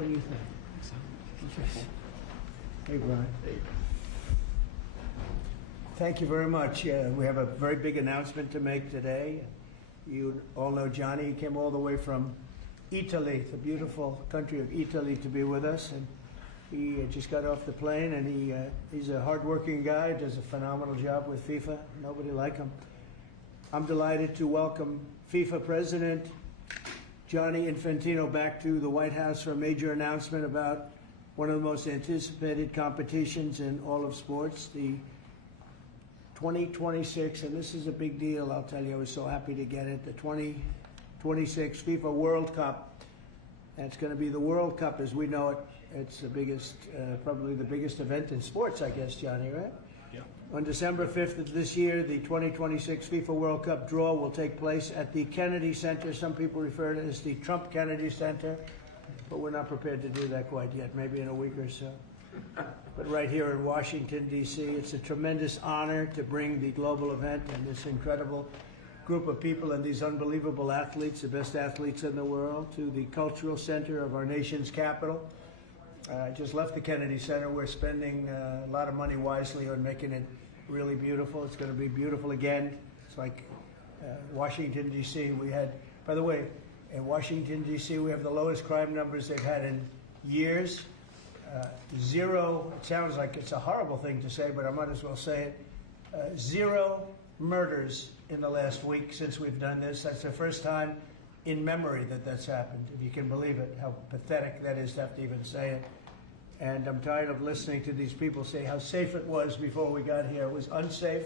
What do you think? Hey, Brian. Hey. Thank you very much. We have a very big announcement to make today. You all know Johnny. He came all the way from Italy, the beautiful country of Italy, to be with us. And he just got off the plane, and he's a hardworking guy, does a phenomenal job with FIFA. Nobody like him. I'm delighted to welcome FIFA President Gianni Infantino back to the White House for a major announcement about one of the most anticipated competitions in all of sports, the 2026, and this is a big deal, I'll tell you, I was so happy to get it, the 2026 FIFA World Cup. And it's going to be the World Cup as we know it. It's the biggest, probably the biggest event in sports, I guess, Johnny, right? Yeah. On December 5th of this year, the 2026 FIFA World Cup draw will take place at the Kennedy Center. Some people refer to it as the Trump Kennedy Center, but we're not prepared to do that quite yet, maybe in a week or so. But right here in Washington, D.C., it's a tremendous honor to bring the global event and this incredible group of people and these unbelievable athletes, the best athletes in the world, to the cultural center of our nation's capital. I just left the Kennedy Center. We're spending a lot of money wisely on making it really beautiful. It's going to be beautiful again. It's like Washington, D.C. We had, by the way, in Washington, D.C., we have the lowest crime numbers they've had in years. Zero, it sounds like it's a horrible thing to say, but I might as well say it. Zero murders in the last week since we've done this. That's the first time in memory that that's happened, if you can believe it, how pathetic that is to have to even say it. And I'm tired of listening to these people say how safe it was before we got here. It was unsafe.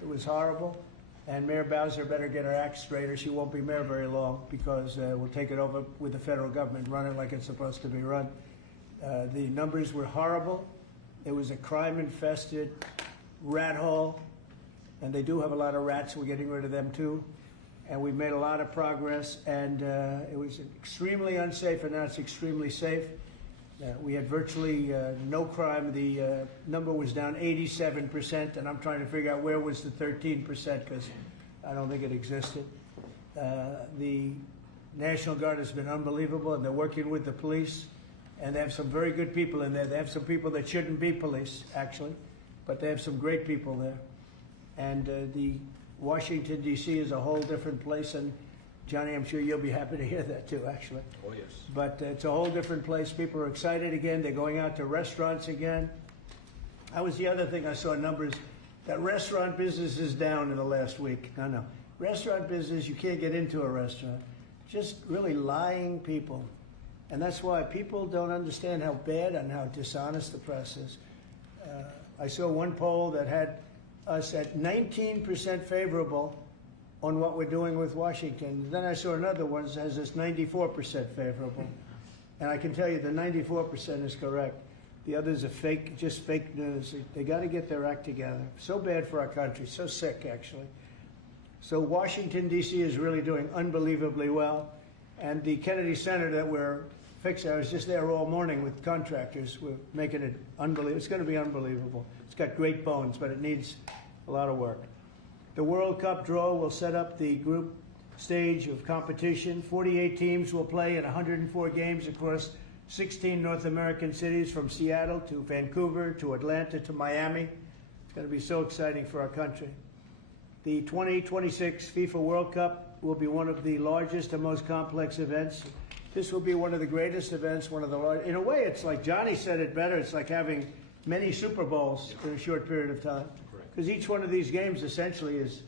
It was horrible. And Mayor Bowser better get her act straight or she won't be mayor very long, because we'll take it over with the federal government, run it like it's supposed to be run. The numbers were horrible. It was a crime-infested rat hole, and they do have a lot of rats. We're getting rid of them too, and we've made a lot of progress. And it was extremely unsafe, and now it's extremely safe. We had virtually no crime. The number was down 87%, and I'm trying to figure out where was the 13%, because I don't think it existed. The National Guard has been unbelievable, and they're working with the police. And they have some very good people in there. They have some people that shouldn't be police, actually, but they have some great people there. And the Washington, D.C. is a whole different place. And Johnny, I'm sure you'll be happy to hear that too, actually. Oh, yes. But it's a whole different place. People are excited again. They're going out to restaurants again. That was the other thing I saw numbers, that restaurant business is down in the last week. No. Restaurant business, you can't get into a restaurant. Just really lying people. And that's why people don't understand how bad and how dishonest the press is. I saw one poll that had us at 19% favorable on what we're doing with Washington. Then I saw another one that has us 94% favorable. And I can tell you the 94% is correct. The others are fake, just fake news. They got to get their act together. So bad for our country, so sick, actually. So Washington, D.C. is really doing unbelievably well. And the Kennedy Center that we're fixing, I was just there all morning with contractors. We're making it unbelievable. It's going to be unbelievable. It's got great bones, but it needs a lot of work. The World Cup draw will set up the group stage of competition. 48 teams will play in 104 games across 16 North American cities, from Seattle to Vancouver to Atlanta to Miami. It's going to be so exciting for our country. The 2026 FIFA World Cup will be one of the largest and most complex events. This will be one of the greatest events, one of the largest. In a way, it's like Johnny said it better. It's like having many Super Bowls in a short period of time. Because each one of these games essentially is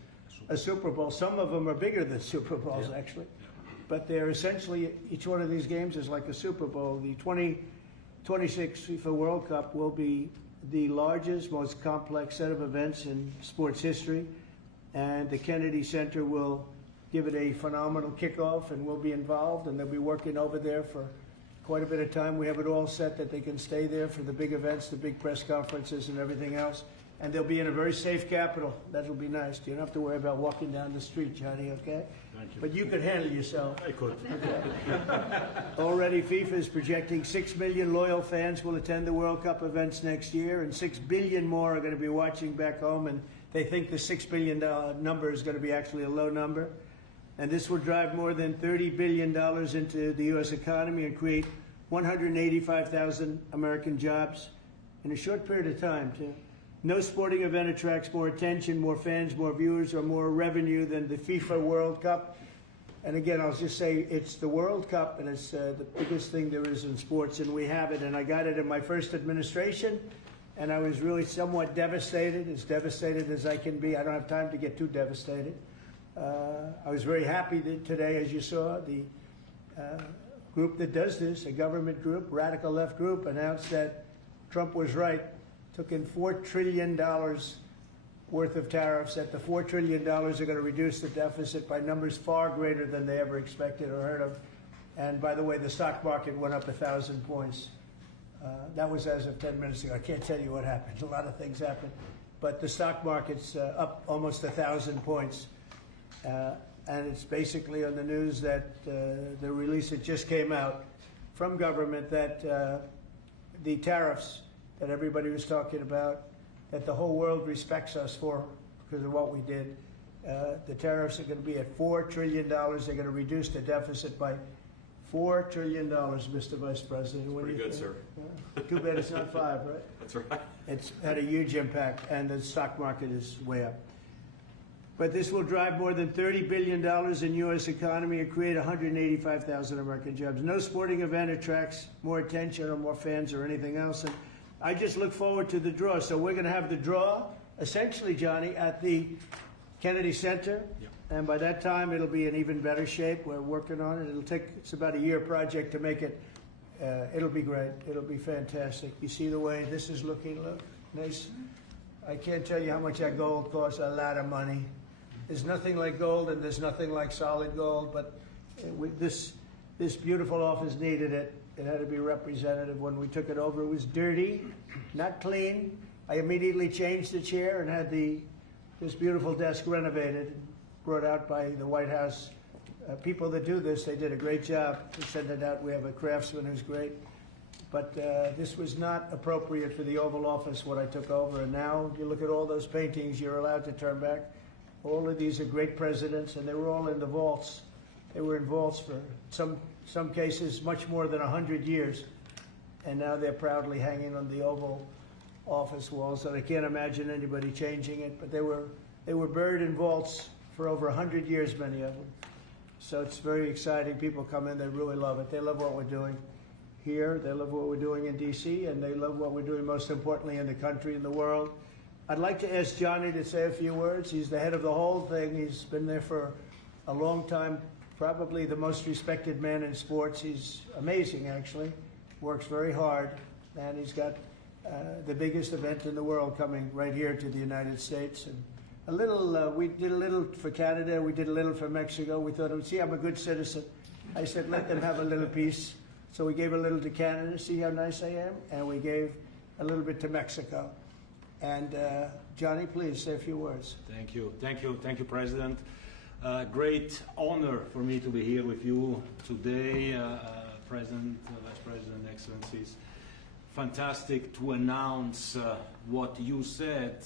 a Super Bowl. Some of them are bigger than Super Bowls, actually. But they're essentially, each one of these games is like a Super Bowl. The 2026 FIFA World Cup will be the largest, most complex set of events in sports history. And the Kennedy Center will give it a phenomenal kickoff, and we'll be involved, and they'll be working over there for quite a bit of time. We have it all set that they can stay there for the big events, the big press conferences and everything else. And they'll be in a very safe capital. That'll be nice. You don't have to worry about walking down the street, Johnny, okay? Thank you. But you could handle yourself. I could. Okay. Already FIFA is projecting 6 million loyal fans will attend the World Cup events next year, and 6 billion more are going to be watching back home, and they think the $6 billion number is going to be actually a low number. And this will drive more than $30 billion into the U.S. economy and create 185,000 American jobs in a short period of time, too. No sporting event attracts more attention, more fans, more viewers, or more revenue than the FIFA World Cup. And again, I'll just say it's the World Cup, and it's the biggest thing there is in sports, and we have it. And I got it in my first administration, and I was really somewhat devastated, as devastated as I can be. I don't have time to get too devastated. I was very happy that today, as you saw, the group that does this, a government group, radical left group, announced that Trump was right. Took in $4 trillion worth of tariffs, that the $4 trillion are going to reduce the deficit by numbers far greater than they ever expected or heard of. And by the way, the stock market went up 1,000 points. That was as of 10 minutes ago. I can't tell you what happened. A lot of things happened. But the stock market's up almost 1,000 points. And it's basically on the news that the release that just came out from government that the tariffs that everybody was talking about, that the whole world respects us for because of what we did. The tariffs are going to be at $4 trillion. They're going to reduce the deficit by $4 trillion, Mr. Vice President. Pretty good, sir. Too bad it's not 5, right? That's right. It's had a huge impact, and the stock market is way up. But this will drive more than $30 billion in U.S. economy and create 185,000 American jobs. No sporting event attracts more attention or more fans or anything else. And I just look forward to the draw. So we're going to have the draw, essentially, Johnny, at the Kennedy Center. Yep. And by that time, it'll be in even better shape. We're working on it. It's about a year project to make it. It'll be great. It'll be fantastic. You see the way this is looking? Look, nice. I can't tell you how much that gold costs. A lot of money. There's nothing like gold, and there's nothing like solid gold. But this beautiful office needed it. It had to be representative. When we took it over, it was dirty, not clean. I immediately changed the chair and had this beautiful desk renovated, brought out by the White House. People that do this, they did a great job. We sent it out. We have a craftsman who's great. But this was not appropriate for the Oval Office when I took over. And now you look at all those paintings you're allowed to turn back. All of these are great presidents, and they were all in the vaults. They were in vaults for some cases much more than 100 years, and now they're proudly hanging on the Oval Office walls. And I can't imagine anybody changing it. But they were buried in vaults for over 100 years, many of them. So it's very exciting. People come in, they really love it. They love what we're doing here. They love what we're doing in D.C., and they love what we're doing, most importantly, in the country and the world. I'd like to ask Johnny to say a few words. He's the head of the whole thing. He's been there for a long time. Probably the most respected man in sports. He's amazing, actually. Works very hard, and he's got the biggest event in the world coming right here to the United States. And a little, we did a little for Canada. We did a little for Mexico. We thought, see, I'm a good citizen. I said, let them have a little piece. So we gave a little to Canada. See how nice I am? And we gave a little bit to Mexico. And Johnny, please say a few words. Thank you, President. Great honor for me to be here with you today, President, Vice President, Excellencies. Fantastic to announce what you said,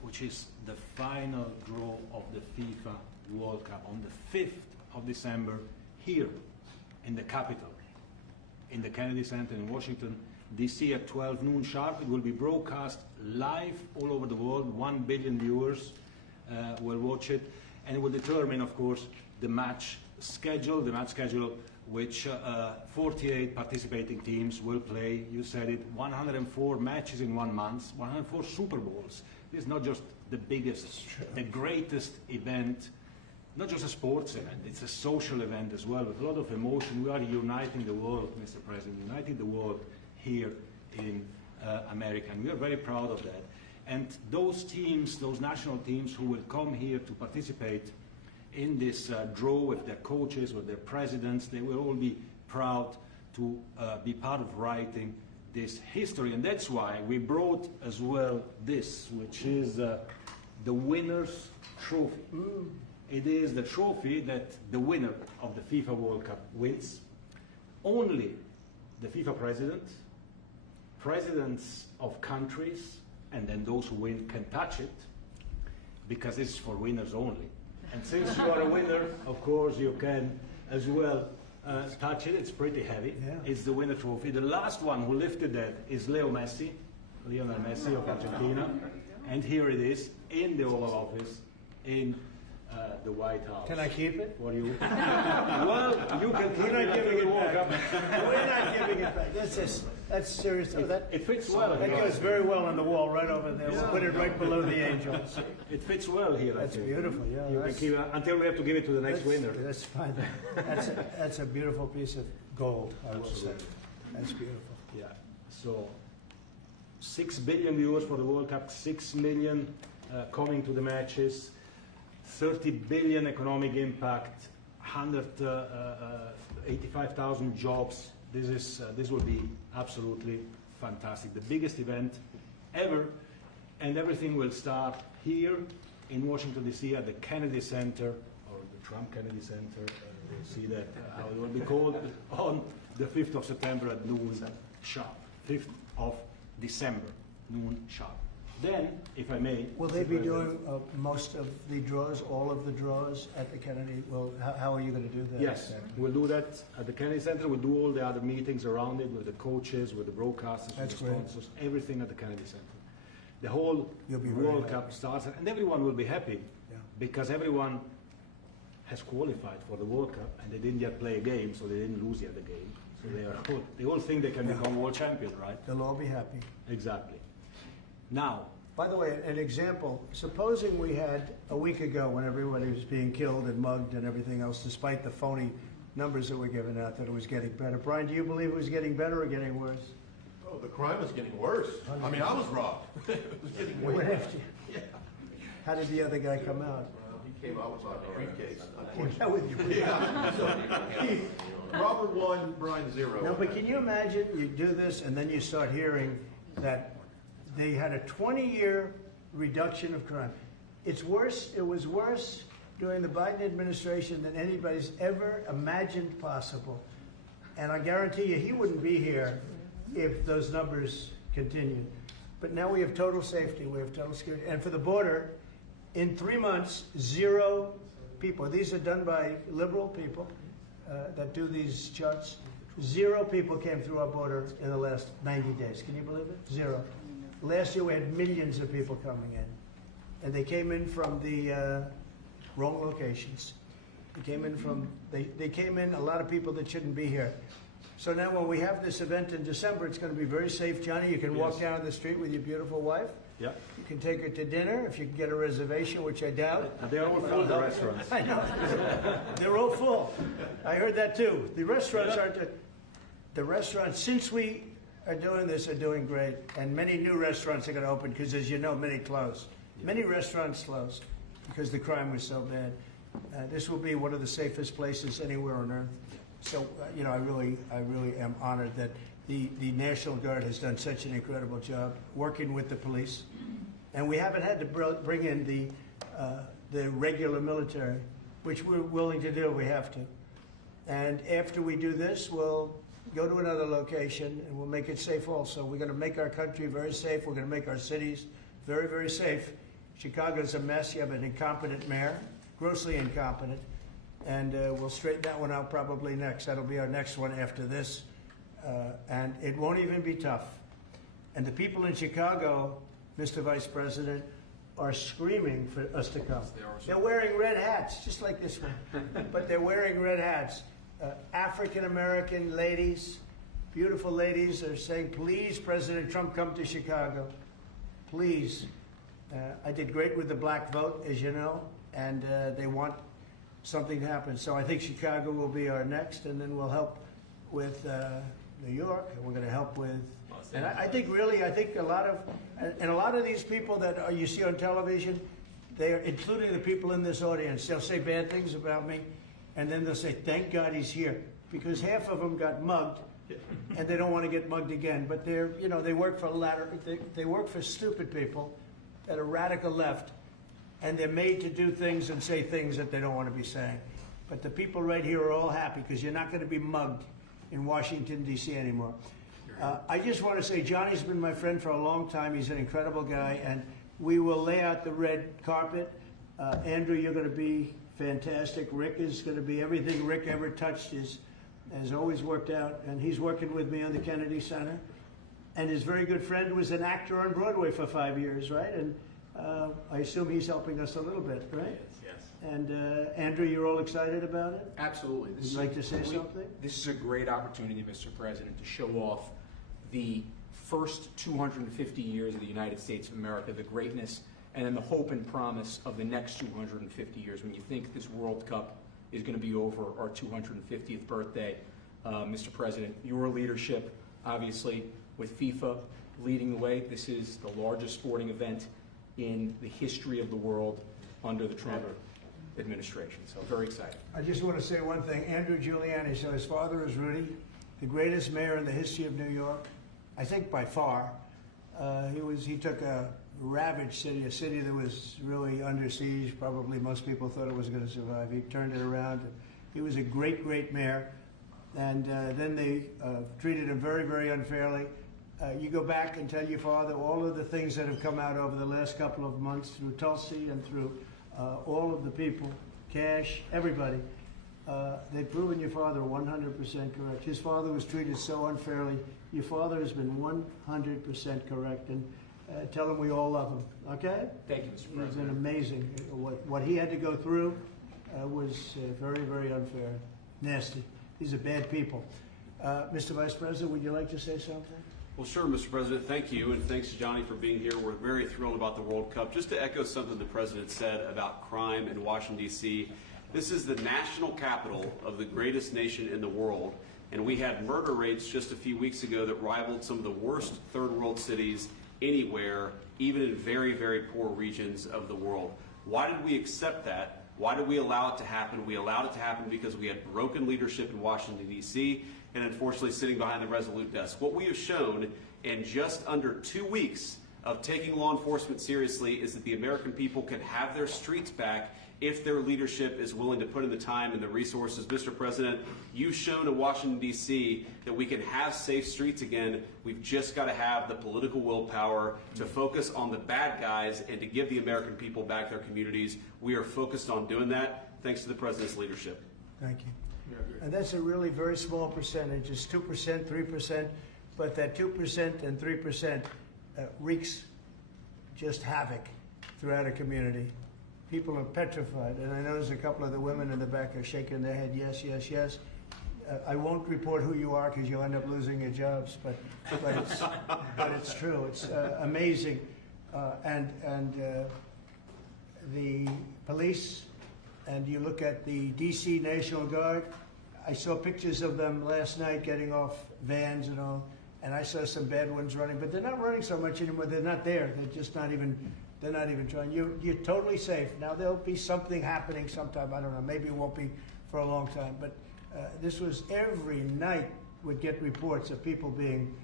which is the final draw of the FIFA World Cup on the 5th of December here in the capital, in the Kennedy Center in Washington, D.C. at 12 noon sharp. It will be broadcast live all over the world. 1 billion viewers will watch it. And it will determine, of course, the match schedule, which 48 participating teams will play. You said it, 104 matches in 1 month, 104 Super Bowls. This is not just the biggest, the greatest event, not just a sports event, it's a social event as well, with a lot of emotion. We are uniting the world, Mr. President, uniting the world here in America, and we are very proud of that. And those teams, those national teams who will come here to participate in this draw with their coaches, with their presidents, they will all be proud to be part of writing this history. And that's why we brought as well this, which is the winner's trophy. It is the trophy that the winner of the FIFA World Cup wins. Only the FIFA president, presidents of countries, and then those who win can touch it, because it's for winners only. And since you are a winner, of course, you can as well touch it. It's pretty heavy. Yeah. It's the winner trophy. The last one who lifted that is Lionel Messi of Argentina. And here it is in the Oval Office in the White House. Can I keep it? For you? Well, you can keep We're it not until giving you it walk back. up. We're not giving it back. That's serious. Oh, that It fits well. that here. goes very well on the wall right over there. We'll put it right below the angels. It fits well here. I That's think. beautiful. Yeah, You can that's, keep it until we have to give it to the next winner. That's fine. That's a beautiful piece of gold, I will say. Absolutely. That's beautiful. Yeah. So 6 billion viewers for the World Cup, 6 million coming to the matches, 30 billion economic impact, 185,000 jobs. This will be absolutely fantastic. The biggest event ever, and everything will start here in Washington D.C. at the Kennedy Center, or the Trump Kennedy Center. We'll see that how it will be called on the 5th of September at noon sharp. 5th of December, noon sharp. Then, if I may, Will they be doing most of the draws, all of the draws at the Kennedy? Well, how are you going to do that? yes, we'll do that at the Kennedy Center. We'll do all the other meetings around it with the coaches, with the broadcasters, with That's the great. sponsors, everything at the Kennedy Center. The whole You'll be very World happy. Cup starts, and everyone will be happy Yeah. because everyone has qualified for the World Cup, and they didn't yet play a game, so they didn't lose yet the game. So they all think they can become world champion, right? They'll all be happy. Exactly. Now, By the way, an example, supposing we had a week ago when everybody was being killed and mugged and everything else, despite the phony numbers that were given out, that it was getting better. Brian, do you believe it was getting better or getting worse? Oh, the crime is getting worse. I mean, I was robbed. It was getting way What worse. after you? How did the other guy come out? Well, he came out with a briefcase, How would you- unfortunately. Yeah. So, Robert 1, Brian 0. No, but can you imagine you do this and then you start hearing that they had a 20-year reduction of crime. It was worse during the Biden administration than anybody's ever imagined possible. And I guarantee you he wouldn't be here if those numbers continued. But now we have total safety, we have total security. And for the border, in 3 months, 0 people. These are done by liberal people that do these charts. 0 people came through our border in the last 90 days. Can you believe it? 0. Last year we had millions of people coming in. And they came in from the wrong locations. They came in a lot of people that shouldn't be here. So now when we have this event in December, it's going to be very safe. Johnny, you can walk Yes. down the street with your beautiful wife. yeah, You can take her to dinner if you can get a reservation, which I doubt. they're all full, the restaurants. I know. They're all full. I heard that too. The restaurants aren't. The restaurants, since we are doing this, are doing great. And many new restaurants are going to open because, as you know, many closed. Many restaurants closed because the crime was so bad. This will be one of the safest places anywhere on earth. So, I really am honored that the National Guard has done such an incredible job working with the police. And we haven't had to bring in the regular military, which we're willing to do. We have to. And after we do this, we'll go to another location and we'll make it safe also. We're going to make our country very safe. We're going to make our cities very, very safe. Chicago's a mess. You have an incompetent mayor, grossly incompetent. And we'll straighten that one out probably next. That'll be our next one after this. And it won't even be tough. And the people in Chicago, Mr. Vice President, are screaming for us to come. They're wearing red hats, just like this one. But they're wearing red hats. African-American ladies, beautiful ladies, are saying, please, President Trump, come to Chicago. Please. I did great with the black vote, as you know, and they want something to happen. So I think Chicago will be our next, and then we'll help with New York, and we're going to help with... And I think a lot of these people that you see on television, they are, including the people in this audience, they'll say bad things about me, and then they'll say, thank God he's here, because half of them got mugged, and they don't want to get mugged again. But they work for they work for stupid people that are radical left, and they're made to do things and say things that they don't want to be saying. But the people right here are all happy because you're not going to be mugged in Washington, D.C. anymore. I just want to say Johnny's been my friend for a long time. He's an incredible guy, and we will lay out the red carpet. Andrew, you're going to be fantastic. Rick is going to be everything Rick ever touched is has always worked out, and he's working with me on the Kennedy Center. And his very good friend was an actor on Broadway for 5 years, right? And I assume he's helping us a little bit, right? Yes. And Andrew, you're all excited about it? Absolutely. Would you like to say something? This is a great opportunity, Mr. President, to show off the first 250 years of the United States of America, the greatness, and then the hope and promise of the next 250 years. When you think this World Cup is going to be over our 250th birthday, Mr. President, your leadership, obviously, with FIFA leading the way, this is the largest sporting event in the history of the world under the Trump administration. So very excited. I just want to say one thing. Andrew Giuliani, so his father is Rudy, the greatest mayor in the history of New York, I think by far. He took a ravaged city, a city that was really under siege. Probably most people thought it was going to survive. He turned it around. He was a great, great mayor. And then they treated him very, very unfairly. You go back and tell your father all of the things that have come out over the last couple of months through Tulsi and through all of the people, Cash, everybody. They've proven your father 100% correct. His father was treated so unfairly. Your father has been 100% correct. And tell him we all love him, okay? Thank you, Mr. He's President. been amazing. What he had to go through was very, very unfair, nasty. These are bad people. Mr. Vice President, would you like to say something? Well, sure, Mr. President. Thank you, and thanks to Johnny for being here. We're very thrilled about the World Cup. Just to echo something the President said about crime in Washington, D.C., this is the national capital of the greatest nation in the world, and we had murder rates just a few weeks ago that rivaled some of the worst third world cities anywhere, even in very, very poor regions of the world. Why did we accept that? Why did we allow it to happen? We allowed it to happen because we had broken leadership in Washington, D.C., and unfortunately sitting behind the Resolute desk. What we have shown in just under 2 weeks of taking law enforcement seriously is that the American people can have their streets back if their leadership is willing to put in the time and the resources. Mr. President, you've shown in Washington, D.C. that we can have safe streets again. We've just got to have the political willpower to focus on the bad guys and to give the American people back their communities. We are focused on doing that thanks to the President's leadership. Thank you. And that's a really very small percentage. It's 2%, 3%, but that 2% and 3% wreaks just havoc throughout a community. People are petrified, and I notice a couple of the women in the back are shaking their head, yes, yes, yes. I won't report who you are because you'll end up losing your jobs, but it's true. It's amazing, and the police. And you look at the D.C. National Guard, I saw pictures of them last night getting off vans and all, and I saw some bad ones running, but they're not running so much anymore. They're not there. They're just not even trying. You're totally safe. Now, there'll be something happening sometime. I don't know. Maybe it won't be for a long time, but this was every night would get reports of people being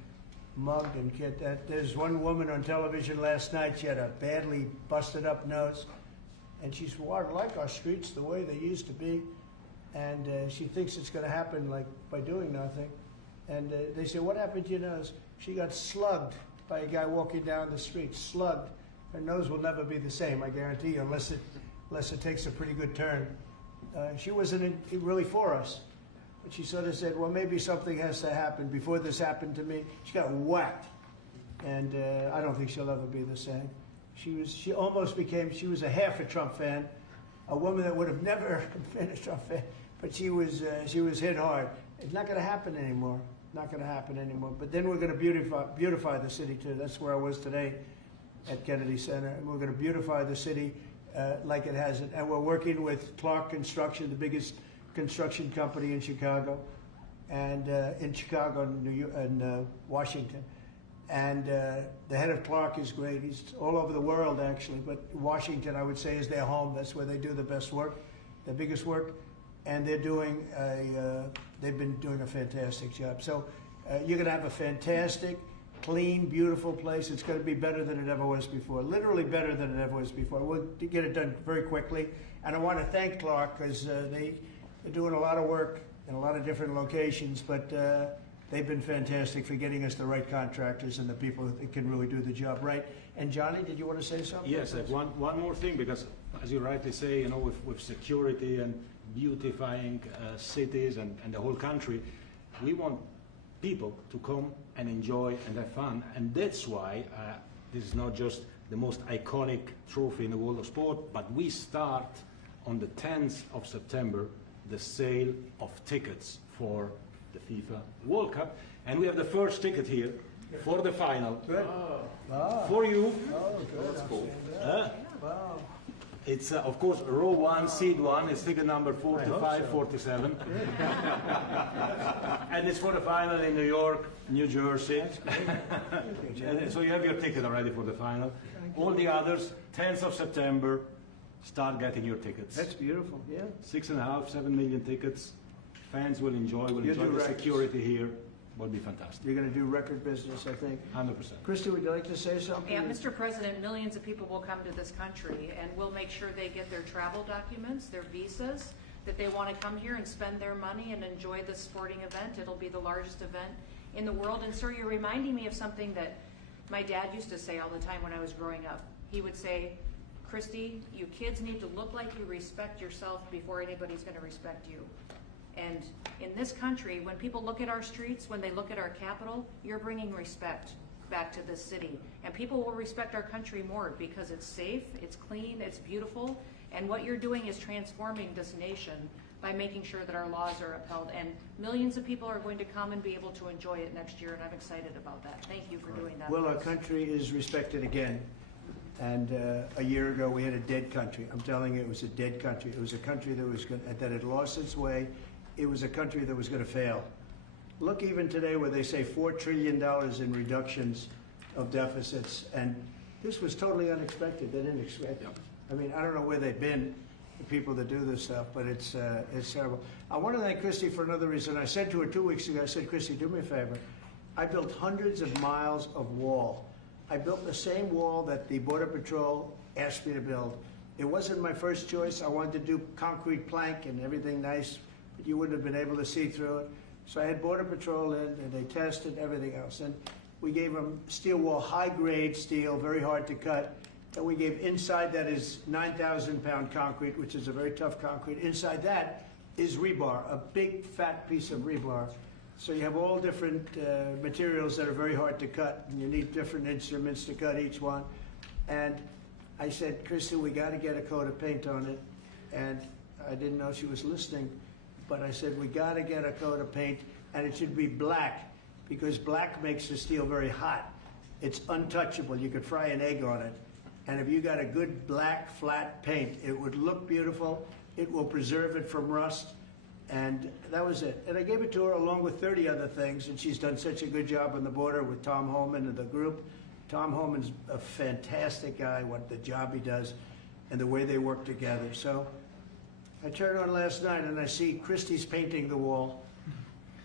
mugged and killed. There's one woman on television last night. She had a badly busted up nose. And she's, well, I like our streets the way they used to be. And she thinks it's going to happen like by doing nothing. And they say, what happened to your nose? She got slugged by a guy walking down the street, slugged. Her nose will never be the same, I guarantee you, unless it takes a pretty good turn. She wasn't really for us. But she sort of said, well, maybe something has to happen. Before this happened to me, she got whacked. And I don't think she'll ever be the same. She almost became, she was a half a Trump fan, a woman that would have never been a Trump fan, but she was hit hard. It's not going to happen anymore. Not going to happen anymore. But then we're going to beautify the city too. That's where I was today at Kennedy Center. And we're going to beautify the city like it hasn't. And we're working with Clark Construction, the biggest construction company in Chicago, and in Washington. And the head of Clark is great. He's all over the world, actually. But Washington, I would say, is their home. That's where they do the best work, the biggest work. And they've been doing a fantastic job. So you're going to have a fantastic, clean, beautiful place. It's going to be better than it ever was before. Literally better than it ever was before. We'll get it done very quickly. And I want to thank Clark because they're doing a lot of work in a lot of different locations. But they've been fantastic for getting us the right contractors and the people that can really do the job right. And Johnny, did you want to say something? Yes, one more thing, because as you rightly say, with security and beautifying cities and the whole country. We want people to come and enjoy and have fun, and that's why this is not just the most iconic trophy in the world of sport, but we start on the 10th of September the sale of tickets for the FIFA World Cup, and we have the first ticket here for the final. Good. Wow. For you. Oh, good. That's cool. Wow. It's of course row 1, seat 1. It's ticket number 45, 47. And it's for the final in New York, New Jersey. And so you have your ticket already for the final. All the others, 10th of September, start getting your tickets. That's beautiful, yeah. 6.5, 7 million tickets. Fans will enjoy, You do the records. security here. Will be fantastic. You're going to do record business, I think. 100%. Christy, would you like to say something? Yeah, Mr. President, millions of people will come to this country, and we'll make sure they get their travel documents, their visas, that they want to come here and spend their money and enjoy this sporting event. It'll be the largest event in the world. And sir, you're reminding me of something that my dad used to say all the time when I was growing up. He would say, Christy, you kids need to look like you respect yourself before anybody's going to respect you. And in this country, when people look at our streets, when they look at our capital, you're bringing respect back to this city. And people will respect our country more because it's safe, it's clean, it's beautiful. And what you're doing is transforming this nation by making sure that our laws are upheld. And millions of people are going to come and be able to enjoy it next year, and I'm excited about that. Thank you for doing that. Well, for our us. country is respected again. And a year ago, we had a dead country. I'm telling you, it was a dead country. It was a country that had lost its way. It was a country that was going to fail. Look, even today, where they say $4 trillion in reductions of deficits, and this was totally unexpected. They didn't expect it. I mean, I don't know where they've been, the people that do this stuff, but it's terrible. I want to thank Christy for another reason. I said to her 2 weeks ago, I said, Christy, do me a favor. I built hundreds of miles of wall. I built the same wall that the Border Patrol asked me to build. It wasn't my first choice. I wanted to do concrete plank and everything nice, but you wouldn't have been able to see through it. So I had Border Patrol in, and they tested everything else. And we gave them steel wall, high-grade steel, very hard to cut. And we gave inside that is 9,000-pound concrete, which is a very tough concrete. Inside that is rebar, a big, fat piece of rebar. So you have all different materials that are very hard to cut, and you need different instruments to cut each one. And I said, Christy, we got to get a coat of paint on it. And I didn't know she was listening, but I said, we got to get a coat of paint, and it should be black, because black makes the steel very hot. It's untouchable. You could fry an egg on it. And if you got a good black, flat paint, it would look beautiful. It will preserve it from rust. And that was it. And I gave it to her along with 30 other things, and she's done such a good job on the border with Tom Homan and the group. Tom Homan's a fantastic guy, what the job he does, and the way they work together. So I turned on last night, and I see Christie's painting the wall.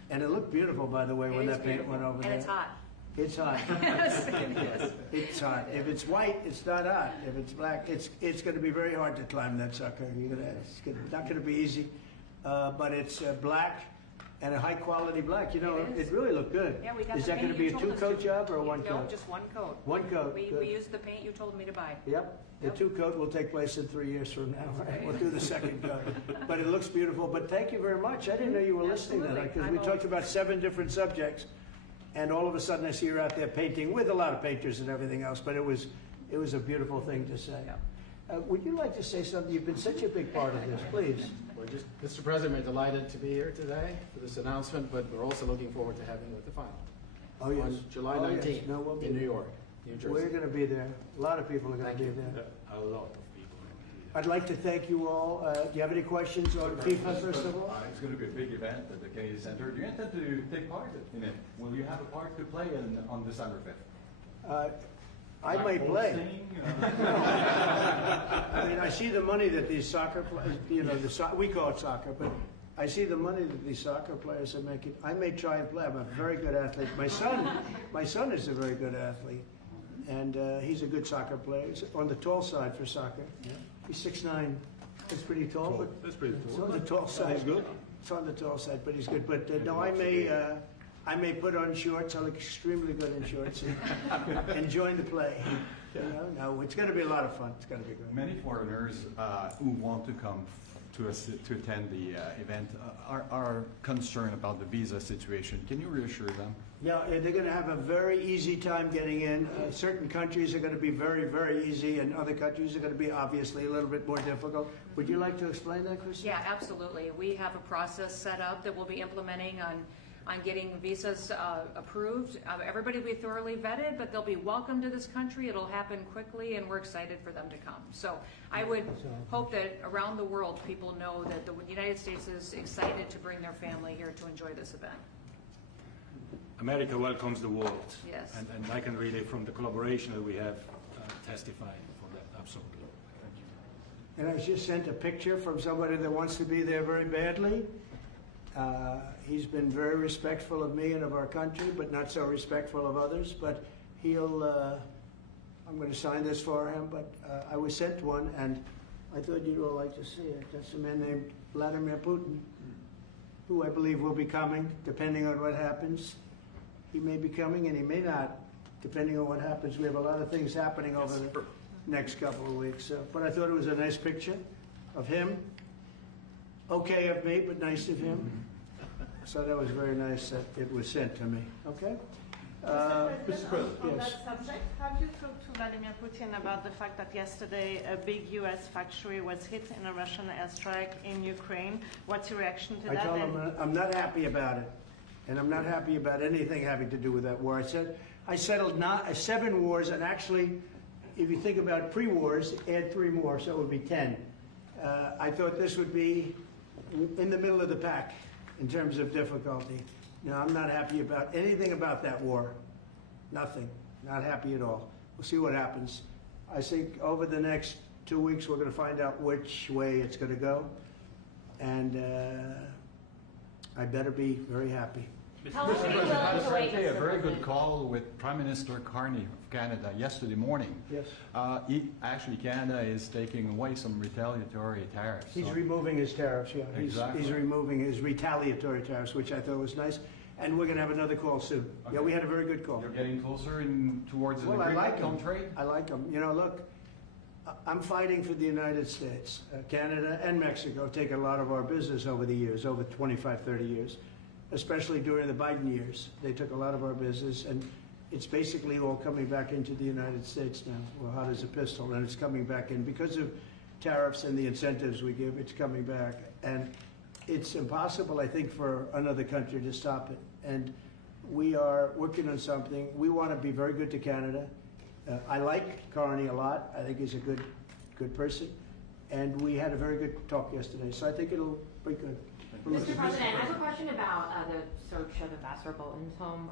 And it looked beautiful, by the way, when that paint went over there. And it's hot. It's hot. Yes, it is. It's hot. If it's white, it's not hot. If it's black, it's going to be very hard to climb that sucker. It's not going to be easy. But it's black and a high quality black. You know, It is. it really looked good. Yeah, we got Is the that going to paint be a you told us two-coat to. job or a one No, coat? just one coat. One coat. We Good. used the paint you told me to buy. Yep. The Yep. two-coat will take place in 3 years from now. We'll do the second coat. But it looks beautiful. But thank you very much. I didn't know you were listening to that, Absolutely. because we I'm talked about 7 different subjects, and all of a sudden I see her out there painting with a lot of painters and everything else. But it was a beautiful thing to say. Would you like to say something? You've been such a big part of this. Please. We're just, Mr. President, we're delighted to be here today for this announcement, but we're also looking forward to having you at the final. Oh, yes. On July Oh, yes. 19th No, we'll be in New there. York, New Jersey. We're going to be there. A lot of people are going to be there. A lot of people. I'd like to thank you all. Do you have any questions on FIFA, first of all? It's going to be a big event at the Kennedy Center. Do you intend to take part in it? Will you have a part to play on December 5th? I might play. I mean, I see the money that these soccer players, we call it soccer, but I see the money that these soccer players are making. I may try and play. I'm a very good athlete. My son is a very good athlete, and he's a good soccer player. He's on the tall side for soccer. He's 6'9". That's pretty tall, but That's pretty it's cool. on the tall side. He's good. It's on the tall side, but he's good. But no, I may put on shorts. I look extremely good in shorts and join the play. No, it's going to be a lot of fun. It's going to be good. Many foreigners who want to come to attend the event are concerned about the visa situation. Can you reassure them? Yeah, they're going to have a very easy time getting in. Certain countries are going to be very, very easy, and other countries are going to be obviously a little bit more difficult. Would you like to explain that, Christine? Yeah, absolutely. We have a process set up that we'll be implementing on getting visas approved. Everybody will be thoroughly vetted, but they'll be welcome to this country. It'll happen quickly, and we're excited for them to come. So I would hope that around the world people know that the United States is excited to bring their family here to enjoy this event. America welcomes the world. Yes. And I can really, from the collaboration that we have, testify for that, absolutely. And I just sent a picture from somebody that wants to be there very badly. He's been very respectful of me and of our country, but not so respectful of others. But I'm going to sign this for him, but I was sent one, and I thought you'd all like to see it. That's a man named Vladimir Putin, who I believe will be coming, depending on what happens. He may be coming, and he may not, depending on what happens. We have a lot of things happening over the next couple of weeks. But I thought it was a nice picture of him. Okay of me, but nice of him. So that was very nice that it was sent to me. Okay? Mr. President. On Yes. that subject, have you talked to Vladimir Putin about the fact that yesterday a big U.S. factory was hit in a Russian airstrike in Ukraine? What's your reaction to I that? told him I'm not happy about it. And I'm not happy about anything having to do with that war. I settled 7 wars, and actually, if you think about pre-wars, add 3 more, so it would be 10. I thought this would be in the middle of the pack in terms of difficulty. No, I'm not happy about anything about that war. Nothing. Not happy at all. We'll see what happens. I think over the next 2 weeks, we're going to find out which way it's going to go. And I better be very happy. How long are you willing to wait, I had a Mr. very good President? call with Prime Minister Carney of Canada yesterday morning. Yes. Actually, Canada is taking away some retaliatory tariffs. He's so- removing his tariffs, yeah. Exactly. He's removing his retaliatory tariffs, which I thought was nice. And we're going to have another call soon. Yeah, we had a very good call. You're getting closer towards an Well, I agreement like him. on trade? I like him. You know, look, I'm fighting for the United States. Canada and Mexico have taken a lot of our business over the years, over 25, 30 years, especially during the Biden years. They took a lot of our business, and it's basically all coming back into the United States now. Well, hot as a pistol, and it's coming back in. Because of tariffs and the incentives we give, it's coming back. And it's impossible, I think, for another country to stop it. And we are working on something. We want to be very good to Canada. I like Carney a lot. I think he's a good person. And we had a very good talk yesterday. So I think it'll be good. Mr. President, I have a question about the search of Ambassador Bolton's home.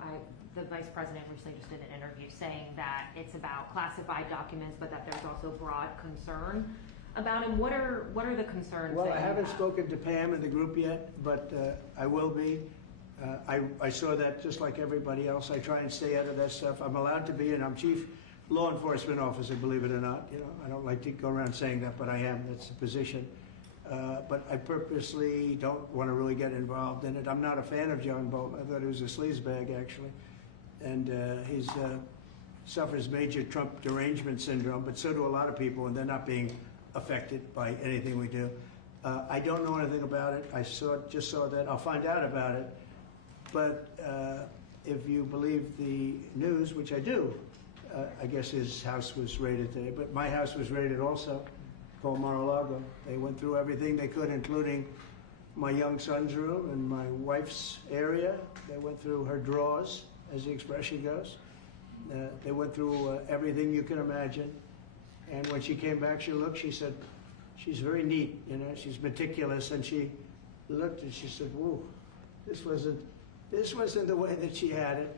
The Vice President recently just did an interview saying that it's about classified documents, but that there's also broad concern about him. What are the concerns? Well, that I you haven't have? spoken to Pam in the group yet, but I will be. I saw that just like everybody else. I try and stay out of that stuff. I'm allowed to be, and I'm chief law enforcement officer, believe it or not. You know, I don't like to go around saying that, but I am. That's the position. But I purposely don't want to really get involved in it. I'm not a fan of John Bolton. I thought he was a sleazebag, actually. And he suffers major Trump derangement syndrome, but so do a lot of people, and they're not being affected by anything we do. I don't know anything about it. I just saw that. I'll find out about it. But if you believe the news, which I do, I guess his house was raided today. But my house was raided also, called Mar-a-Lago. They went through everything they could, including my young son's room and my wife's area. They went through her drawers, as the expression goes. They went through everything you can imagine. And when she came back, she said, she's very neat, you know, she's meticulous. And she looked and she said, whoa, this wasn't the way that she had it.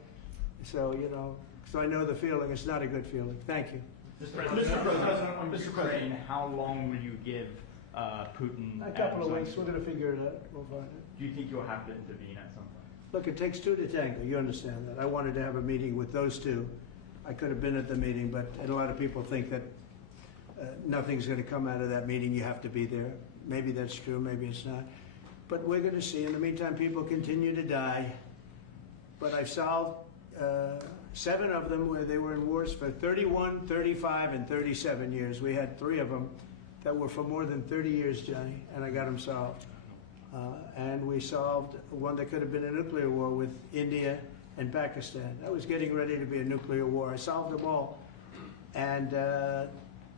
So, you know, so I know the feeling. It's not a good feeling. Thank you. Mr. President, on Ukraine, how long will you give Putin? A couple of weeks. We're going to figure it out. We'll find it. Do you think you'll have to intervene at some point? Look, it takes 2 to tango. You understand that. I wanted to have a meeting with those 2. I could have been at the meeting, but a lot of people think that nothing's going to come out of that meeting. You have to be there. Maybe that's true. Maybe it's not. But we're going to see. In the meantime, people continue to die. But I've solved 7 of them where they were in wars for 31, 35, and 37 years. We had 3 of them that were for more than 30 years, Johnny, and I got them solved. And we solved one that could have been a nuclear war with India and Pakistan. That was getting ready to be a nuclear war. I solved them all. And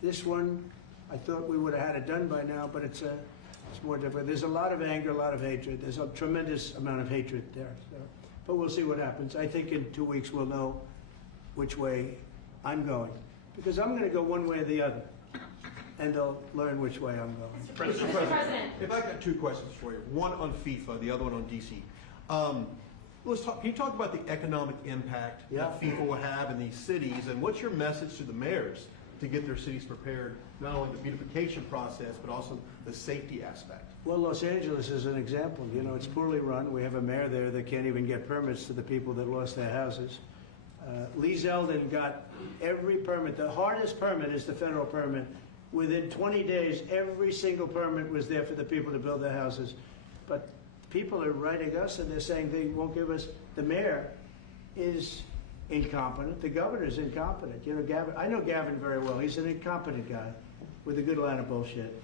this one, I thought we would have had it done by now, but it's more difficult. There's a lot of anger, a lot of hatred. There's a tremendous amount of hatred there. So, but we'll see what happens. I think in 2 weeks we'll know which way I'm going. Because I'm going to go one way or the other. And they'll learn which way I'm going. Mr. President, if I got two questions for you, one on FIFA, the other one on DC. Let's talk. Can you talk about the economic impact that FIFA will have in these cities, and what's your message to the mayors to get their cities prepared, not only the beautification process, but also the safety aspect? Well, Los Angeles is an example. You know, it's poorly run. We have a mayor there that can't even get permits to the people that lost their houses. Lee Zeldin got every permit. The hardest permit is the federal permit. Within 20 days, every single permit was there for the people to build their houses. But people are writing us and they're saying they won't give us. The mayor is incompetent. The governor's incompetent. You know, Gavin, I know Gavin very well. He's an incompetent guy with a good line of bullshit.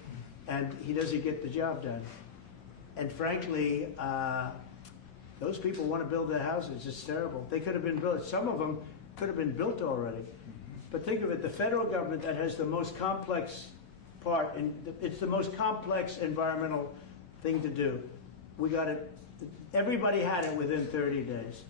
And he doesn't get the job done. And frankly, those people want to build their houses. It's terrible. They could have been built. Some of them could have been built already. But think of it, the federal government that has the most complex part, and it's the most complex environmental thing to do. We got it, everybody had it within 30 days.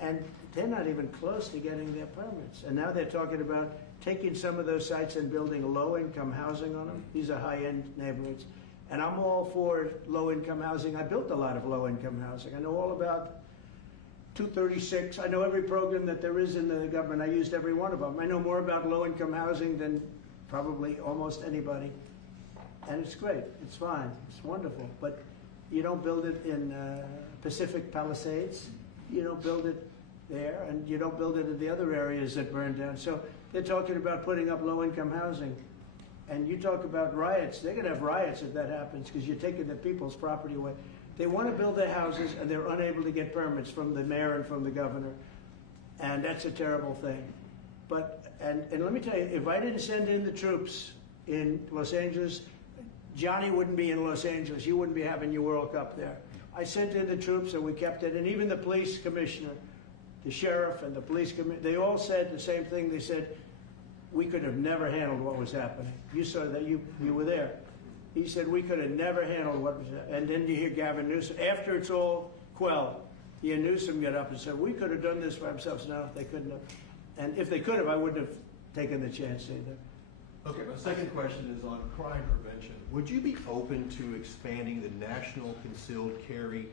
And they're not even close to getting their permits. And now they're talking about taking some of those sites and building low-income housing on them. These are high-end neighborhoods. And I'm all for low-income housing. I built a lot of low-income housing. I know all about 236. I know every program that there is in the government. I used every one of them. I know more about low-income housing than probably almost anybody. And it's great. It's fine. It's wonderful. But you don't build it in Pacific Palisades. You don't build it there. And you don't build it in the other areas that burned down. So they're talking about putting up low-income housing. And you talk about riots. They're going to have riots if that happens because you're taking the people's property away. They want to build their houses, and they're unable to get permits from the mayor and from the governor. And that's a terrible thing. But, and let me tell you, if I didn't send in the troops in Los Angeles, Johnny wouldn't be in Los Angeles. You wouldn't be having your World Cup there. I sent in the troops, and we kept it. And even the police commissioner, the sheriff, and the police commissioner, they all said the same thing. They said, we could have never handled what was happening. You saw that, you were there. He said, we could have never handled what was happening. And then you hear Gavin Newsom, after it's all quelled, you hear Newsom get up and said, we could have done this for ourselves. No, they couldn't have. And if they could have, I wouldn't have taken the chance either. Okay, my second question is on crime prevention. Would you be open to expanding the national concealed carry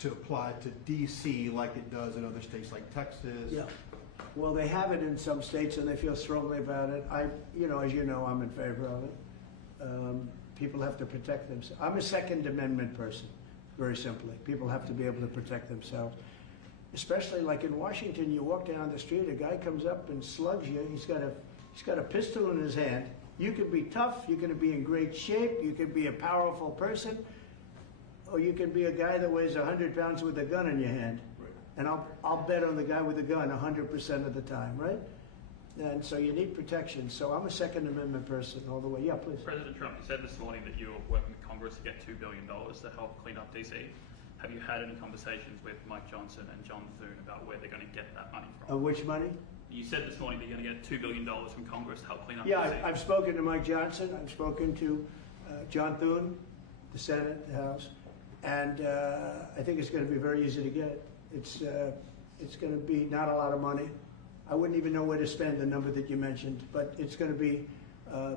to apply to D.C. like it does in other states like Texas? Yeah. Well, they have it in some states, and they feel strongly about it. You know, as you know, I'm in favor of it. People have to protect themselves. I'm a Second Amendment person, very simply. People have to be able to protect themselves. Especially like in Washington, you walk down the street, a guy comes up and slugs you. He's got a pistol in his hand. You can be tough, you can be in great shape, you can be a powerful person, or you can be a guy that weighs 100 pounds with a gun in your hand. Right. And I'll bet on the guy with the gun 100% of the time, right? And so you need protection. So I'm a Second Amendment person all the way. Yeah, please. President Trump, you said this morning that you're working with Congress to get $2 billion to help clean up DC. Have you had any conversations with Mike Johnson and John Thune about where they're going to get that money from? Which money? You said this morning that you're going to get $2 billion from Congress to help clean up DC. Yeah, I've spoken to Mike Johnson. I've spoken to John Thune, the Senate, the House. And I think it's going to be very easy to get. It's going to be not a lot of money. I wouldn't even know where to spend the number that you mentioned, but it's going to be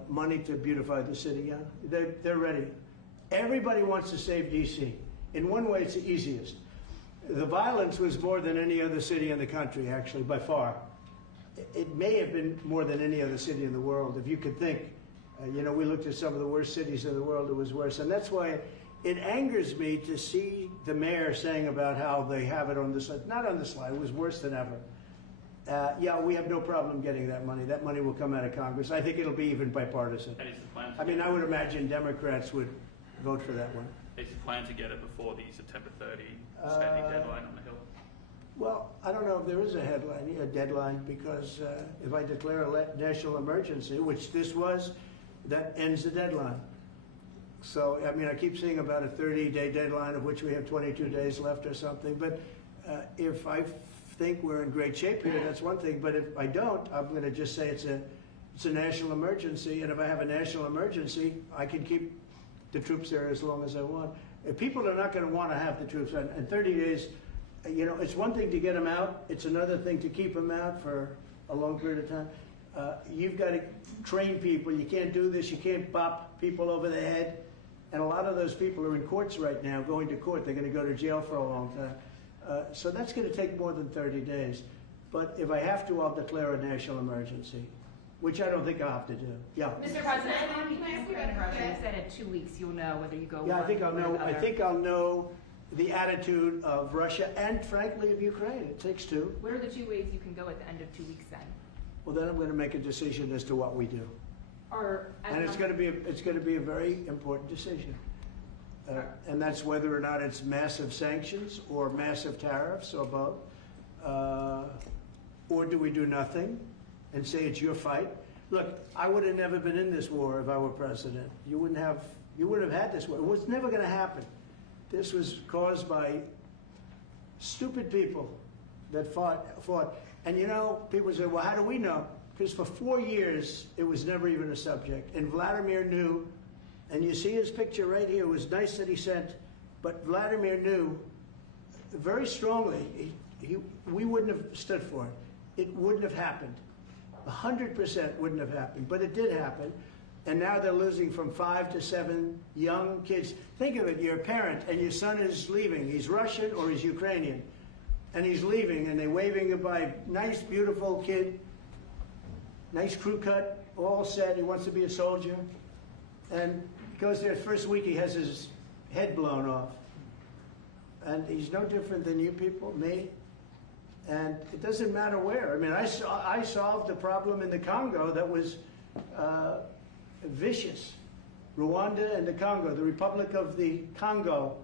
money to beautify the city. Yeah, they're ready. Everybody wants to save D.C. In one way, it's the easiest. The violence was more than any other city in the country, actually, by far. It may have been more than any other city in the world, if you could think. You know, we looked at some of the worst cities in the world, it was worse. And that's why it angers me to see the mayor saying about how they have it on the slide. Not on the slide, it was worse than ever. Yeah, we have no problem getting that money. That money will come out of Congress. I think it'll be even bipartisan. And is the plan I mean, I would imagine Democrats would vote for that one. Is the plan to get it before the September 30 spending deadline on the Hill? Well, I don't know if there is a deadline, because if I declare a national emergency, which this was, that ends the deadline. So, I mean, I keep seeing about a 30-day deadline, of which we have 22 days left or something. But if I think we're in great shape here, that's one thing. But if I don't, I'm going to just say it's a national emergency. And if I have a national emergency, I can keep the troops there as long as I want. If people are not going to want to have the troops, and 30 days, you know, it's one thing to get them out. It's another thing to keep them out for a long period of time. You've got to train people. You can't do this. You can't bop people over the head. And a lot of those people are in courts right now, going to court. They're going to go to jail for a long time. So that's going to take more than 30 days. But if I have to, I'll declare a national emergency, which I don't think I'll have to do. Yeah. Mr. President, Can I ask you about Russia? You said in 2 weeks you'll know whether you go Yeah, I one think I'll way or know. the I other. think I'll know the attitude of Russia and, frankly, of Ukraine. It takes two. What are the 2 ways you can go at the end of 2 weeks then? Well, then I'm going to make a decision as to what we do, Or and it's going to be a very important decision. And that's whether or not it's massive sanctions or massive tariffs or both, or do we do nothing and say it's your fight? Look, I would have never been in this war if I were president. You wouldn't have had this war. It was never going to happen. This was caused by stupid people that fought. And you know, people say, well, how do we know? Because for 4 years, it was never even a subject. And Vladimir knew, and you see his picture right here. It was nice that he sent, but Vladimir knew very strongly we wouldn't have stood for it. It wouldn't have happened. 100% wouldn't have happened, but it did happen. And now they're losing from 5 to 7 young kids. Think of it, you're a parent and your son is leaving. He's Russian or he's Ukrainian. And he's leaving and they're waving goodbye. Nice, beautiful kid, nice crew cut, all set. He wants to be a soldier. And he goes there, first week he has his head blown off. And he's no different than you people, me. And it doesn't matter where. I mean, I solved a problem in the Congo that was vicious. Rwanda and the Congo, the Republic of the Congo.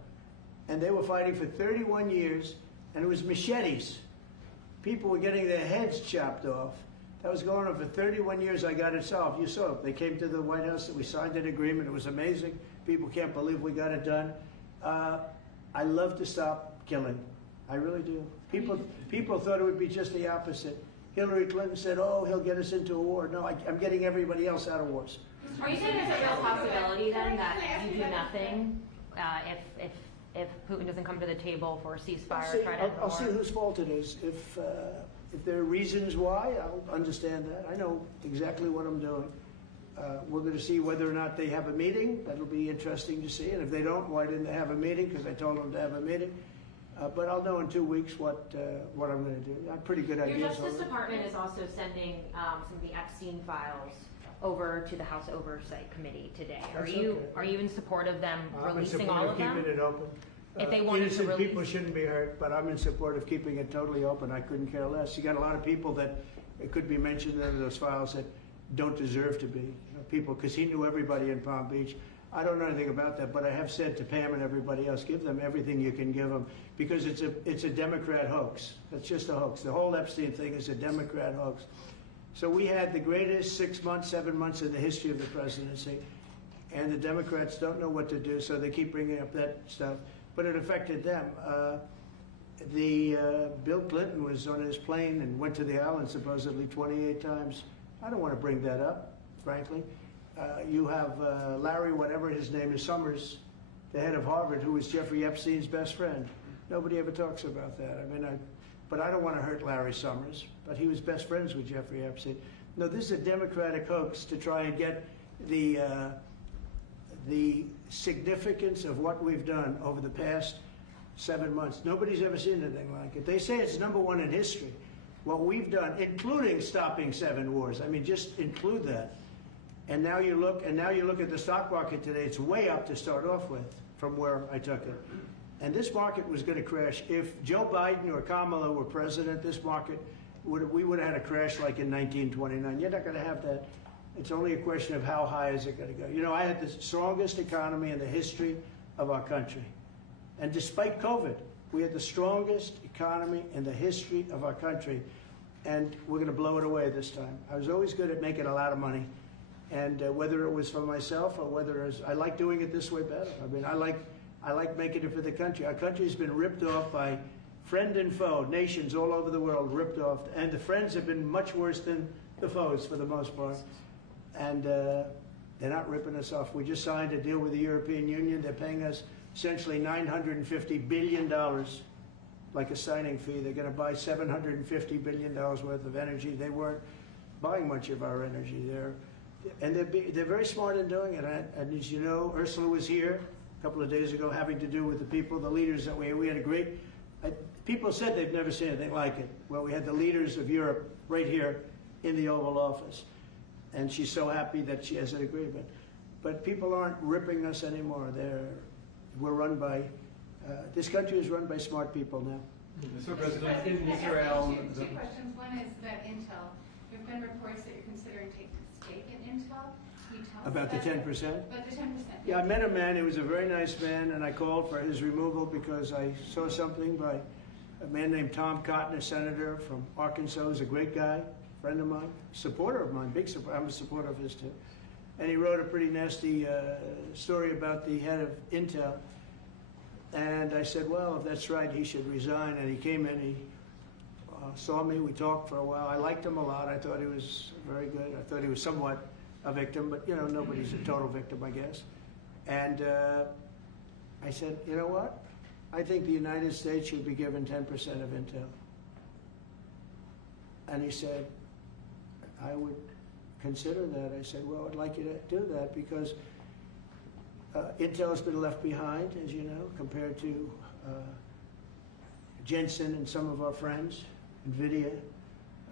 And they were fighting for 31 years, and it was machetes. People were getting their heads chopped off. That was going on for 31 years. I got it solved. You saw it. They came to the White House and we signed an agreement. It was amazing. People can't believe we got it done. I love to stop killing. I really do. People thought it would be just the opposite. Hillary Clinton said, oh, he'll get us into a war. No, I'm getting everybody else out of wars. Are you saying there's a real possibility then that you do nothing if Putin doesn't come to the table for a ceasefire? I'll see whose fault it is. If there are reasons why, I'll understand that. I know exactly what I'm doing. We're going to see whether or not they have a meeting. That'll be interesting to see. And if they don't, why didn't they have a meeting? Because I told them to have a meeting. But I'll know in 2 weeks what I'm going to do. I have pretty good ideas. Your Justice Department is also sending some of the Epstein files over to the House Oversight Committee today. Are you in support of them releasing all of them? I'm in support of keeping it open. If they wanted to release, people shouldn't be hurt, but I'm in support of keeping it totally open. I couldn't care less. You got a lot of people that it could be mentioned in those files that don't deserve to be. People, because he knew everybody in Palm Beach. I don't know anything about that, but I have said to Pam and everybody else, give them everything you can give them, because it's a Democrat hoax. It's just a hoax. The whole Epstein thing is a Democrat hoax. So we had the greatest 6 months, 7 months in the history of the presidency, and the Democrats don't know what to do, so they keep bringing up that stuff. But it affected them. Bill Clinton was on his plane and went to the island supposedly 28 times. I don't want to bring that up, frankly. You have Larry, whatever his name is, Summers, the head of Harvard, who was Jeffrey Epstein's best friend. Nobody ever talks about that. I mean, but I don't want to hurt Larry Summers, but he was best friends with Jeffrey Epstein. No, this is a Democratic hoax to try and get the significance of what we've done over the past 7 months. Nobody's ever seen anything like it. They say it's #1 in history. What we've done, including stopping 7 wars. I mean, just include that. And now you look at the stock market today. It's way up to start off with from where I took it. And this market was going to crash. If Joe Biden or Kamala were president, this market we would have had a crash like in 1929. You're not going to have that. It's only a question of how high is it going to go. You know, I had the strongest economy in the history of our country. And despite COVID, we had the strongest economy in the history of our country. And we're going to blow it away this time. I was always good at making a lot of money. And whether it was for myself or whether it was, I like doing it this way better. I mean, I like making it for the country. Our country's been ripped off by friend and foe, nations all over the world ripped off. And the friends have been much worse than the foes for the most part. And they're not ripping us off. We just signed a deal with the European Union. They're paying us essentially $950 billion, like a signing fee. They're going to buy $750 billion worth of energy. They weren't buying much of our energy there. And they're very smart in doing it. And as you know, Ursula was here a couple of days ago having to do with the people, the leaders that we had a great, people said they've never seen anything like it. Well, we had the leaders of Europe right here in the Oval Office. And she's so happy that she has an agreement. But people aren't ripping us anymore. We're run by, this country is run by smart people now. Mr. President, in Israel... Two questions. One is about Intel. There have been reports that you're considering taking a stake in Intel. Can you tell us About the 10%? About the 10%. Yeah, I met a man. He was a very nice man, and I called for his removal because I saw something by a man named Tom Cotton, a senator from Arkansas. He's a great guy, friend of mine, supporter of mine, big supporter. I'm a supporter of his too. And he wrote a pretty nasty story about the head of Intel. And I said, well, if that's right, he should resign. And he came in, he saw me, we talked for a while. I liked him a lot. I thought he was very good. I thought he was somewhat a victim, but you know, nobody's a total victim, I guess. And I said, you know what? I think the United States should be given 10% of Intel. And he said, I would consider that. I said, well, I'd like you to do that because Intel has been left behind, as you know, compared to Jensen and some of our friends, NVIDIA,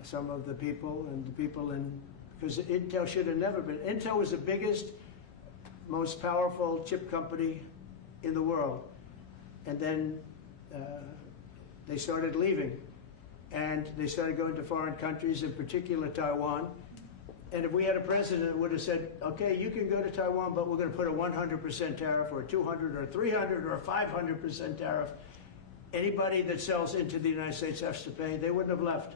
some of the people and the people in, because Intel should have never been. Intel was the biggest, most powerful chip company in the world. And then they started leaving. And they started going to foreign countries, in particular Taiwan. And if we had a president that would have said, okay, you can go to Taiwan, but we're going to put a 100% tariff or 200 or 300 or 500% tariff, anybody that sells into the United States has to pay. They wouldn't have left.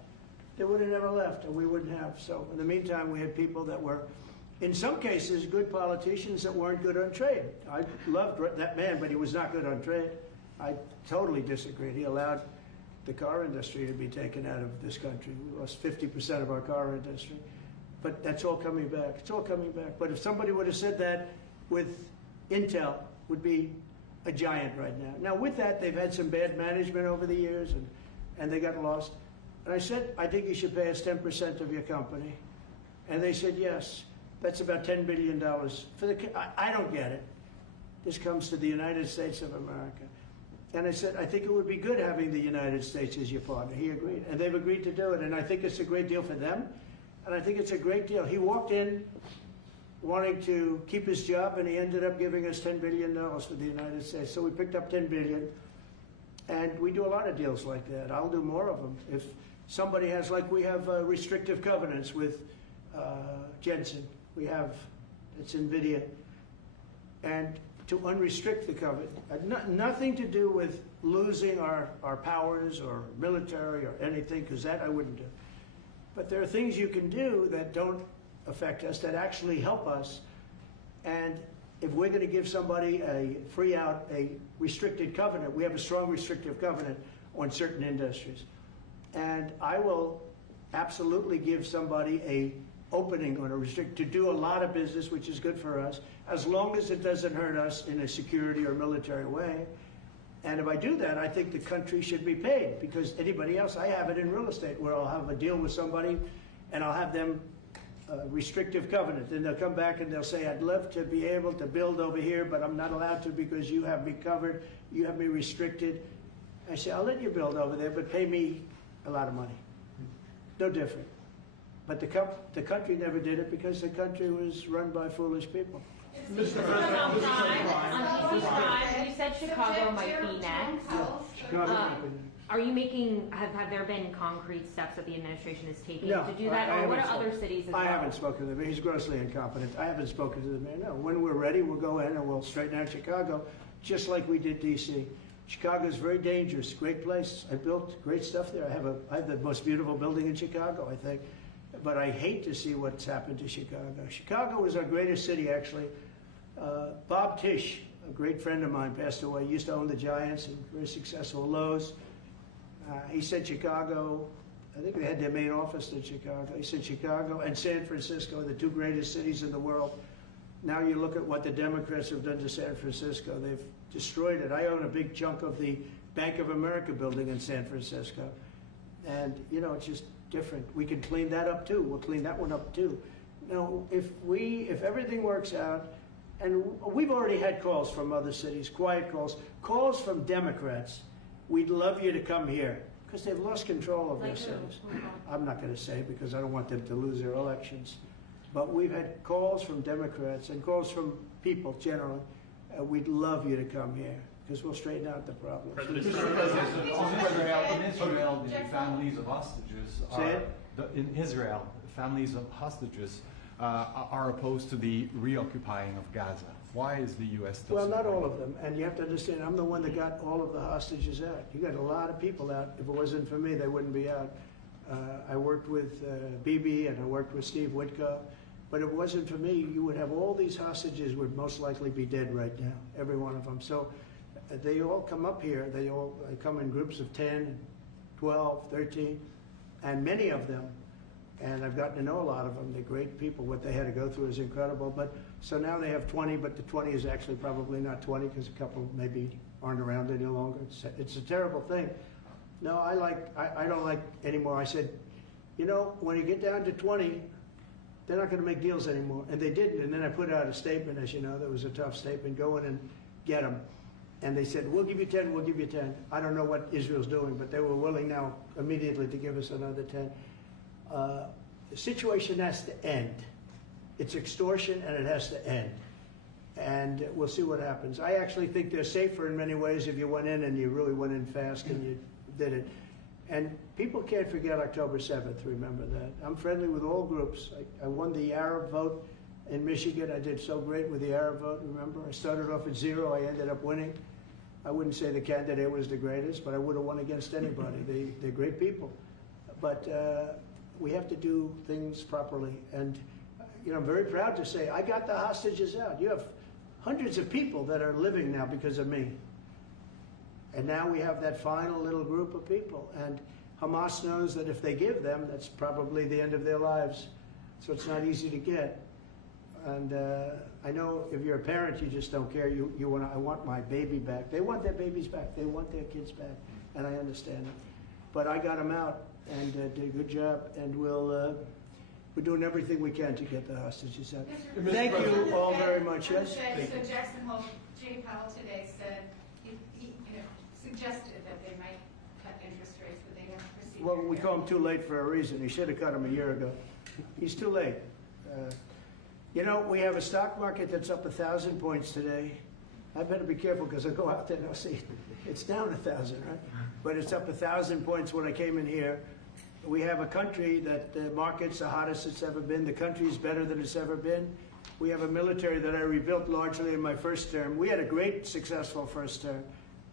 They would have never left, and we wouldn't have. So in the meantime, we had people that were, in some cases, good politicians that weren't good on trade. I loved that man, but he was not good on trade. I totally disagreed. He allowed the car industry to be taken out of this country. We lost 50% of our car industry. But that's all coming back. It's all coming back. But if somebody would have said that with Intel, would be a giant right now. Now with that, they've had some bad management over the years, and they got lost. And I said, I think you should pay us 10% of your company. And they said, yes. That's about $10 billion. I don't get it. This comes to the United States of America. And I said, I think it would be good having the United States as your partner. He agreed. And they've agreed to do it. And I think it's a great deal for them. And I think it's a great deal. He walked in wanting to keep his job, and he ended up giving us $10 billion for the United States. So we picked up $10 billion. And we do a lot of deals like that. I'll do more of them. If somebody has, like we have restrictive covenants with Jensen. We have, it's NVIDIA. And to unrestrict the covenant, nothing to do with losing our powers or military or anything, because that I wouldn't do. But there are things you can do that don't affect us, that actually help us. And if we're going to give somebody a restricted covenant, we have a strong restrictive covenant on certain industries. And I will absolutely give somebody a opening on to do a lot of business, which is good for us, as long as it doesn't hurt us in a security or military way. And if I do that, I think the country should be paid, because anybody else, I have it in real estate where I'll have a deal with somebody and I'll have them restrictive covenant. Then they'll come back and they'll say, I'd love to be able to build over here, but I'm not allowed to because you have me covered, you have me restricted. I say, I'll let you build over there, but pay me a lot of money. No different. But the country never did it because the country was run by foolish people. Mr. President, on crime, you said Chicago might be next. Are you making, have there been concrete steps that the administration is taking to do that? Or what are other cities as well? I haven't spoken to the mayor. He's grossly incompetent. I haven't spoken to the mayor, no. When we're ready, we'll go in and we'll straighten out Chicago, just like we did D.C. Chicago is very dangerous, great place. I built great stuff there. I have the most beautiful building in Chicago, I think. but I hate to see what's happened to Chicago. Chicago was our greatest city, actually. Bob Tisch, a great friend of mine, passed away. He used to own the Giants and very successful Lowe's. He said Chicago, I think they had their main office in Chicago. He said Chicago and San Francisco are the two greatest cities in the world. Now you look at what the Democrats have done to San Francisco. They've destroyed it. I own a big chunk of the Bank of America building in San Francisco. And, you know, it's just different. We can clean that up too. We'll clean that one up too. You know, if everything works out, and we've already had calls from other cities, quiet calls from Democrats. We'd love you to come here because they've lost control of their cities. I'm not going to say because I don't want them to lose their elections. But we've had calls from Democrats and calls from people generally. We'd love you to come here because we'll straighten out the problems. In Israel, the families of hostages in Israel, families of hostages are opposed to the reoccupying of Gaza. Why is the U.S. still Well, not supporting? all of them. And you have to understand, I'm the one that got all of the hostages out. You got a lot of people out. If it wasn't for me, they wouldn't be out. I worked with Bibi and I worked with Steve Witkoff. But if it wasn't for me, you would have all these hostages would most likely be dead right now, every one of them. So they all come up here. They come in groups of 10, 12, 13, and many of them, and I've gotten to know a lot of them. They're great people. What they had to go through is incredible. But so now they have 20, but the 20 is actually probably not 20 because a couple maybe aren't around any longer. It's a terrible thing. No, I don't like anymore. I said, you know, when you get down to 20, they're not going to make deals anymore. And they didn't. And then I put out a statement, as you know, that was a tough statement, go in and get them. And they said, we'll give you 10, we'll give you 10. I don't know what Israel's doing, but they were willing now immediately to give us another 10. The situation has to end. It's extortion and it has to end. And we'll see what happens. I actually think they're safer in many ways if you went in and you really went in fast and you did it. And people can't forget October 7th, remember that. I'm friendly with all groups. I won the Arab vote in Michigan. I did so great with the Arab vote, remember? I started off at 0, I ended up winning. I wouldn't say the candidate was the greatest, but I would have won against anybody. They're great people. But we have to do things properly. And you know, I'm very proud to say I got the hostages out. You have hundreds of people that are living now because of me. And now we have that final little group of people. And Hamas knows that if they give them, that's probably the end of their lives. So it's not easy to get. And I know if you're a parent, you just don't care. I want my baby back. They want their babies back. They want their kids back. And I understand it. But I got them out and did a good job. And we're doing everything we can to get the hostages out. Thank you all very much. Yes? So Jackson Hole, Jay Powell today said, he suggested that they might cut interest rates, but they have to proceed. Well, we call him too late for a reason. He should have cut him a year ago. He's too late. You know, we have a stock market that's up 1,000 points today. I better be careful because I'll go out there and I'll see it's down 1,000, right? But it's up 1,000 points when I came in here. We have a country that the market's the hottest it's ever been. The country's better than it's ever been. We have a military that I rebuilt largely in my first term. We had a great, successful first term,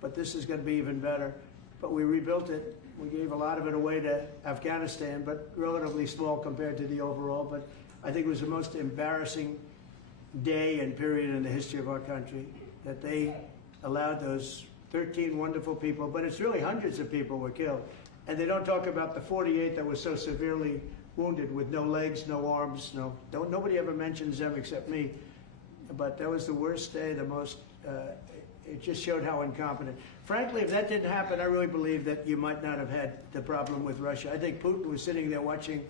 but this is going to be even better. But we rebuilt it. We gave a lot of it away to Afghanistan, but relatively small compared to the overall. But I think it was the most embarrassing day and period in the history of our country that they allowed those 13 wonderful people, but it's really hundreds of people were killed. And they don't talk about the 48 that were so severely wounded with no legs, no arms, nobody ever mentions them except me. But that was the worst day, the most, it just showed how incompetent. Frankly, if that didn't happen, I really believe that you might not have had the problem with Russia. I think Putin was sitting there watching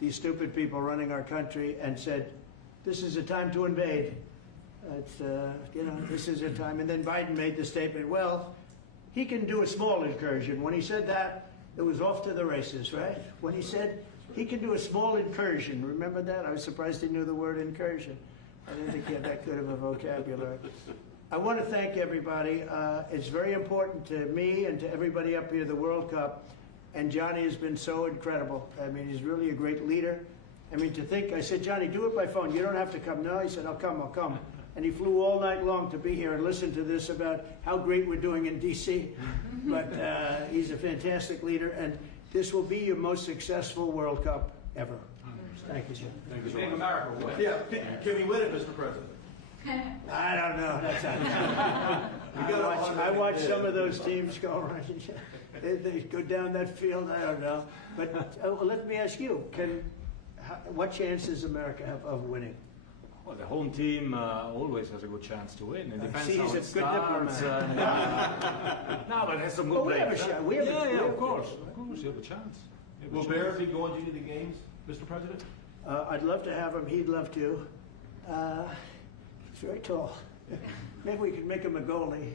these stupid people running our country and said, this is a time to invade. It's, this is a time. And then Biden made the statement, well, he can do a small incursion. When he said that, it was off to the races, right? When he said he can do a small incursion, remember that? I was surprised he knew the word incursion. I didn't think he had that good of a vocabulary. I want to thank everybody. It's very important to me and to everybody up here, the World Cup. And Johnny has been so incredible. I mean, he's really a great leader. I mean, to think, I said, Johnny, do it by phone. You don't have to come. No, he said, I'll come. And he flew all night long to be here and listen to this about how great we're doing in D.C. But he's a fantastic leader, and this will be your most successful World Cup ever. Thank you, Jim. Thank you so much. Yeah, can we win it, Mr. President? I don't know. I watch some of those teams go around. They go down that field. I don't know. But let me ask you: what chance does America have of winning? Well, the home team always has a good chance to win. It depends See, how he's it a good starts. diplomat. No, but it has some good Well, we have a players. shot. Of course, you have a chance. Will Bears be going to any of the games, Mr. President? I'd love to have him. He'd love to. He's very tall. Maybe we could make him a goalie.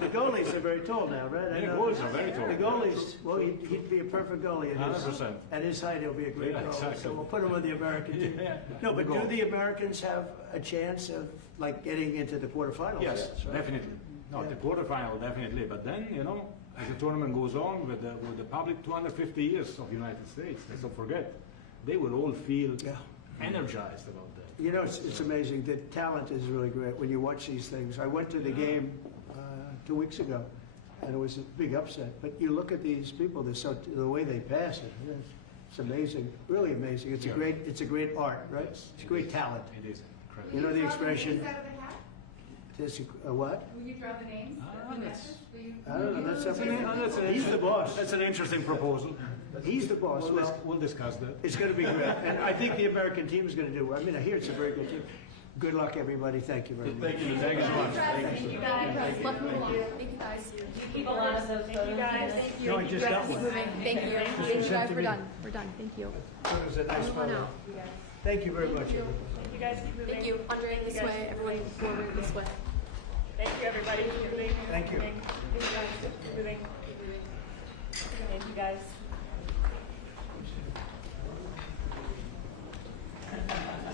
The goalies are very tall now, right? I Yeah, know. goalies are very tall. The goalies, well, he'd be a perfect goalie. 100%. At his height, he'll be a great Yeah, goalie. exactly. So we'll put him on the American team. Yeah. No, but Goal. do the Americans have a chance of like getting into the quarterfinals? Yes, right? definitely. No, Yeah. the quarterfinal definitely. But then, as the tournament goes on with the public 250 years of the United States, let's not forget, they will all feel energized about that. It's amazing. The talent is really great when you watch these things. I went to the game 2 weeks ago, and it was a big upset. But you look at these people; the way they pass it. It's amazing, really amazing. It's a great art, right? It's a great talent. It is incredible. You know the expression. Will you draw the names out of the hat? This what? Will you draw the names? The matches? Will you? I don't know. That's something. He's He's the boss. That's an interesting proposal. He's the boss. We'll discuss that. It's going to be great, and I think the American team is going to do well. I mean, I hear it's a very good team. Good luck, everybody. Thank you very much. Thank you. Thank you so much. Thank you guys. Luck and luck. Thank you guys. Keep a lot of those photos. Thank you. No, I just got one. Thank you. Thank you guys. We're done. We're done. Thank you. It was a nice photo. Thank you very much, everybody. Thank you guys. Keep moving. Thank you. Andre, this way. Everyone forward this way. Thank you, everybody. Keep moving. Thank you. Thank you guys. Keep moving. Thank you guys.